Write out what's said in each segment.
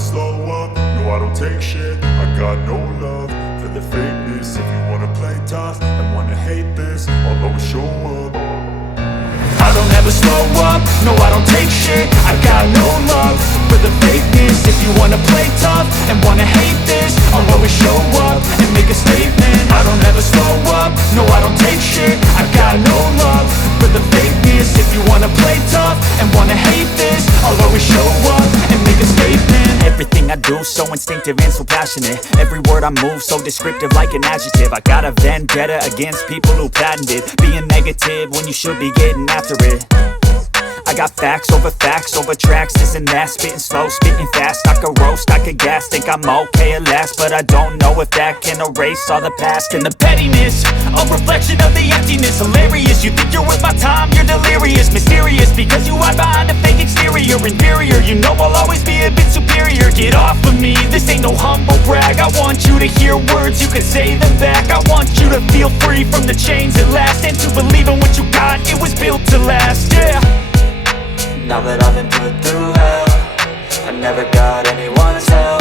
slow up, no I don't take shit. I got no love for the fakeness. If you wanna play tough and wanna hate this, I'll always show up. I don't ever slow up, no I don't take shit. I got no love for the fakeness. If you wanna play tough and wanna hate this, I'll always show up and make a statement. I don't ever slow up, no I don't take shit. I got no love for the fakeness. If you wanna play tough and wanna hate this, I'll always show up and make a statement. Everything I do so instinctive and so passionate. Every word I move so descriptive like an adjective. I got a vendetta against people who patented being negative when you should be getting after it. I got facts over tracks, this and that. Spitting slow, spitting fast, I could roast, I could gas. Think I'm okay at last, but I don't know if that can erase all the past. And the pettiness, a reflection of the emptiness. Hilarious, you think you're worth my time, you're delirious. Mysterious, because you hide behind a fake exterior. Inferior, you know I'll always be a bit superior. Get off of me, this ain't no humble brag. I want you to hear words, you can say them back. I want you to feel free from the chains at last, and to believe in what you got, it was built to last, yeah. Now that I've been put through hell, I never got anyone's help.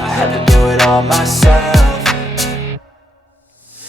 I had to do it all myself.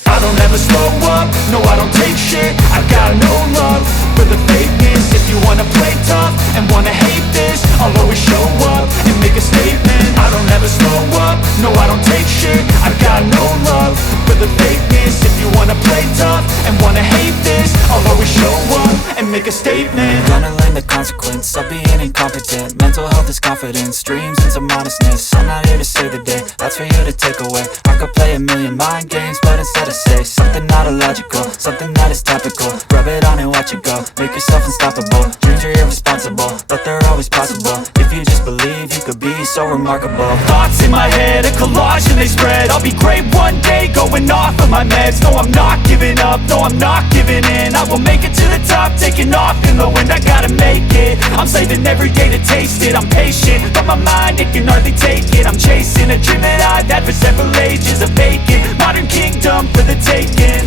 I don't ever slow up, no I don't take shit. I got no love for the fakeness. If you wanna play tough and wanna hate this, I'll always show up and make a statement. I don't ever slow up, no I don't take shit. I got no love for the fakeness. If you wanna play tough and wanna hate this, I'll always show up and make a statement. Gonna learn the consequence of being incompetent. Mental health is confidence, dreams and some honestness. I'm not here to save the day, that's for you to take away. I could play a million mind games, but instead I say something not illogical, something that is topical. Rub it on and watch it go, make yourself unstoppable. Dreams are irresponsible, but they're always possible. If you just believe, you could be so remarkable. Thoughts in my head, a collage and they spread. I'll be great one day, going off of my meds. No, I'm not giving up, no, I'm not giving in. I will make it to the top, taking off in the wind. I gotta make it, I'm saving every day to taste it. I'm patient, but my mind, it can hardly take it. I'm chasing a dream that I've had for several ages. A vacant, modern kingdom for the taking.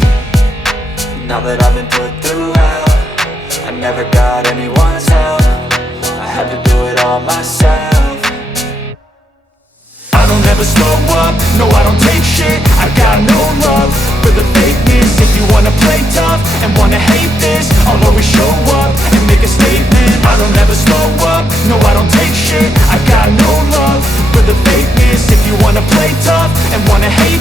Now that I've been put through hell, I never got anyone's help. I had to do it all myself. I don't ever slow up, no I don't take shit. I got no love for the fakeness. If you wanna play tough and wanna hate this, I'll always show up and make a statement. I don't ever slow up, no I don't take shit. I got no love for the fakeness. If you wanna play tough and wanna hate